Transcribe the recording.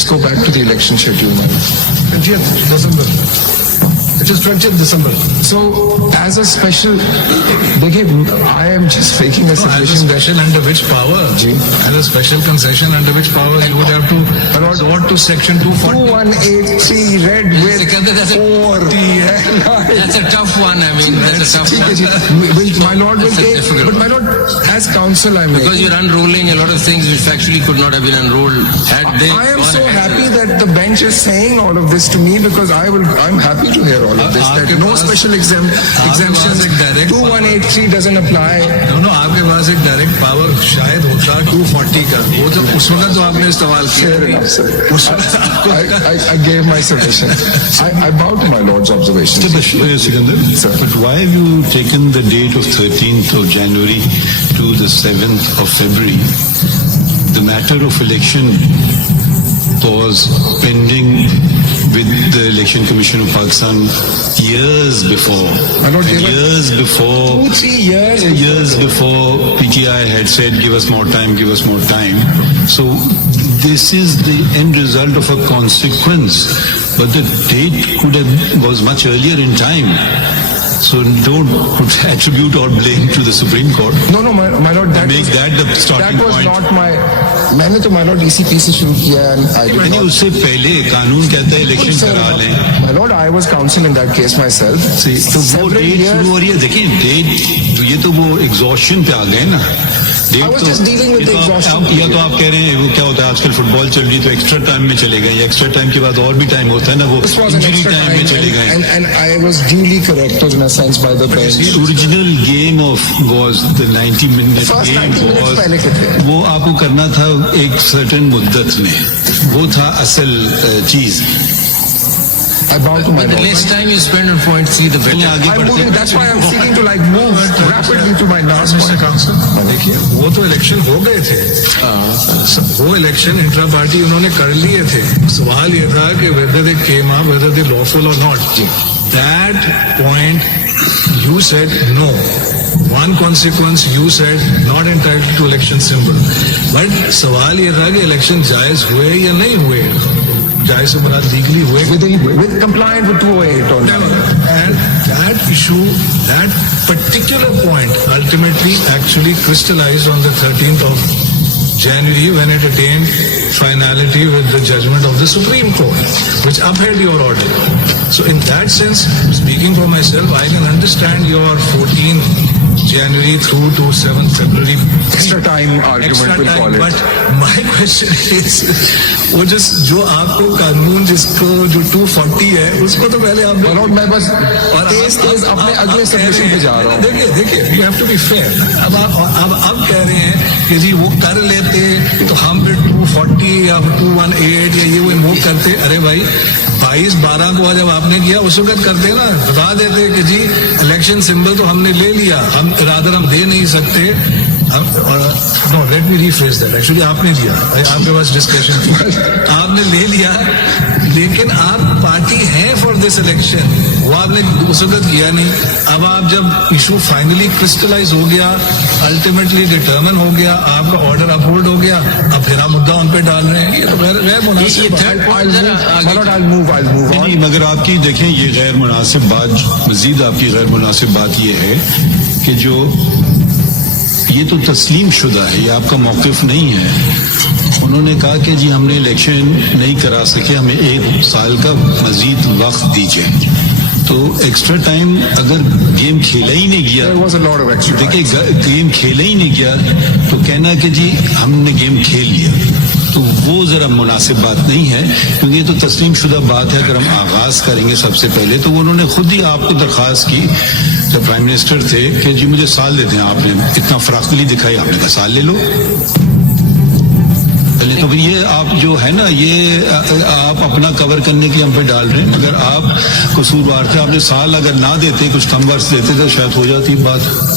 let's go back to the election schedule now. 20th December. It is 20th December. So, as a special, I am just faking a As a situation that special under which power? Ji. As a special concession under which power you would have to resort to section 240. 2183 red with Sikandar, that's a- 4. That's a tough one. I mean, that's a tough ठीक है जी. one. My lord will That's a take, difficult but one. my lord, as counsel, I'm Because you're unrolling a lot of things which actually could not have been unrolled had they I am gone so ahead. happy that the bench is saying all of this to me, because I'm happy to hear all of this. That no special exemptions. 2183 doesn't apply. दोनों आपके पास एक direct power शायद होता 240 का, वो तो उस वक्त तो आपने इस्तेमाल Fair किया enough, sir. उस वक्त आपको I gave my submission. I bow to my lord's observation. Sikandar, Sir. but why have you taken the date of 13th of January to the 7th of February? The matter of election was pending with the Election Commission of Pakistan years before. My lord, And they were- years before, 2-3 years. years before PTI had said, give us more time, give us more time. So this is the end result of a consequence. But the date was much earlier in time. So don't attribute or blame to the Supreme Court. No, my lord, Make that the starting that was point. not my. मैंने तो my lord ECP से शुरू किया, and I did नहीं, not. उससे पहले कानून कहता है इलेक्शन Sir, करा लें. my lord, I was counsel in that case myself. तो वो several डेट years. शुरू हो रही है. देखिए डेट, ये तो वो एग्जॉशन पे आ गए ना. I was just dealing with the exhaustion. या तो आप कह रहे हैं वो क्या होता है आजकल फुटबॉल चल रही है तो एक्स्ट्रा टाइम में चले गए, या एक्स्ट्रा टाइम के बाद और भी टाइम होता है ना, वो This was an injury extra time में चले गए. time, and I was duly corrected in a sense by the bench. The original game was the 90-minute First game 90 minutes पहले के थे. वो आपको करना था एक सर्टेन मुद्दत में, वो था असल चीज. I bow to my The lord. less time you spend on point 3, the better. आगे I'm बढ़ते moving. That's why I'm seeking to move rapidly to my last Mr. point. Counsel, देखिए वो तो इलेक्शन हो गए थे, वो इलेक्शन इंट्रा पार्टी उन्होंने कर लिए थे. सवाल ये था कि whether they came up, whether they lawful or not. That point you said no. One consequence you said not entitled to election symbol. But सवाल ये था कि इलेक्शन जायज हुए या नहीं हुए. जायज से बड़ा लीगली हुए. With compliant with 208 or Never. And that issue, that particular point ultimately actually crystallized on the 13th of January when it attained finality with the judgment of the Supreme Court, which upheld your order. So in that sense, speaking for myself, I can understand your 14 January through to 7th February extra time argument extra will time. call it. But my question is, वो जो आपको कानून जिसको जो 240 है उसको तो पहले आप My lord, मैं बस तेज अपने अगले सबमिशन पे जा रहा हूँ. देखिए you have to be fair. अब कह रहे हैं कि जी वो कर लेते तो हम फिर 240 या 218 या ये वो इन्वोक करते. अरे भाई 22-12 को जब आपने किया उस वक्त करते ना, बता देते कि जी इलेक्शन सिंबल तो हमने ले लिया, हम रादर हम दे नहीं सकते. No let me rephrase that. Actually आपने दिया, आपके पास डिस्कशन थी, आपने ले लिया, लेकिन आप पार्टी हैं फॉर दिस इलेक्शन, वो आपने उस वक्त किया नहीं. अब आप जब इशू फाइनली क्रिस्टलाइज हो गया, अल्टीमेटली डिटर्मिन हो गया, आपका ऑर्डर अपहोल्ड हो गया, अब फिर आप मुद्दा उन पे डाल रहे हैं. ये तो गैर मुनासिब है. My lord, I'll move on. नहीं, मगर आपकी देखें ये गैर मुनासिब बात, मजीद आपकी गैर मुनासिब बात ये है कि जो ये तो तस्लीम शुदा है, ये आपका मौक़िफ़ नहीं है. उन्होंने कहा कि जी हमने इलेक्शन नहीं करा सके, हमें 1 साल का मजीद वक्त दीजिए. तो एक्स्ट्रा टाइम अगर गेम खेला ही नहीं गया, There was a lot of extra time. देखिए गेम खेला ही नहीं गया तो कहना कि जी हमने गेम खेल लिया, तो वो ज़रा मुनासिब बात नहीं है. क्योंकि ये तो तस्लीम शुदा बात है. अगर हम आगाज़ करेंगे सबसे पहले तो उन्होंने खुद ही आपको दरख्वास्त की जब प्राइम मिनिस्टर थे कि जी मुझे साल देते हैं. आपने इतना फराखली दिखाई, आपने कहा साल ले लो. पहले तो ये आप जो है ना, ये आप अपना कवर करने के लिए हम पे डाल रहे हैं. अगर आप कसूरवार थे, आपने साल अगर ना देते, कुछ कम वर्ष देते तो शायद हो जाती बात.